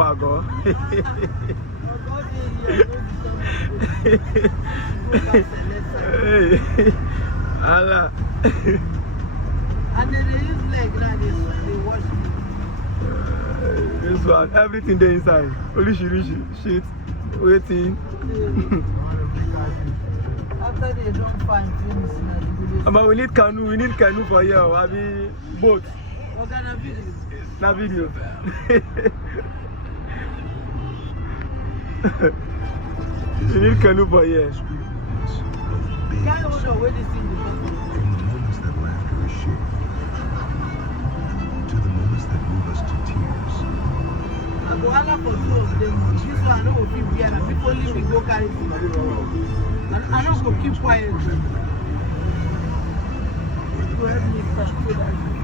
for Ago. Allah. And then they use leg now, they wash This one, everything there inside. Only shit, waiting. After they don't find things now, they go. But we need canoe for here. I mean, boat. What kind of video? Na video. We need canoe for here. Can't hold on where this thing goes. From the moments that laughter is shared, to the moments that move us to tears. I go holla for two of them. This one I know will be here. And people leave me go carry food. And I don't go keep quiet. Where the To help me frustrate that.